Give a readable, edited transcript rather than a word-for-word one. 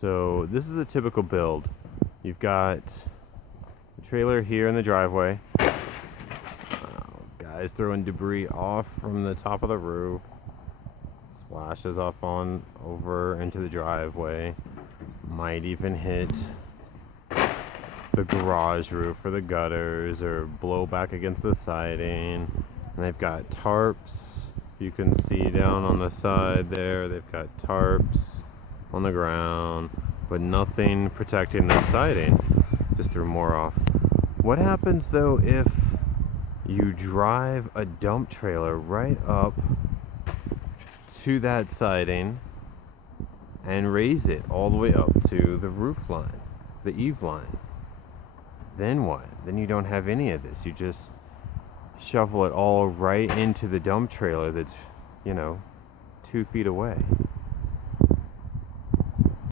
So this is a typical build. You've got the trailer here in the driveway. Guys throwing debris off from the top of the roof. Splashes off on over into the driveway. Might even hit the garage roof or the gutters or blow back against the siding. And they've got tarps. You can see down on the side there, they've got tarps on the ground, but nothing protecting the siding. Just threw more off. What happens though if you drive a dump trailer right up to that siding and raise it all the way up to the roof line, the eave line? Then what? Then you don't have any of this. You just shovel it all right into the dump trailer that's, 2 feet away.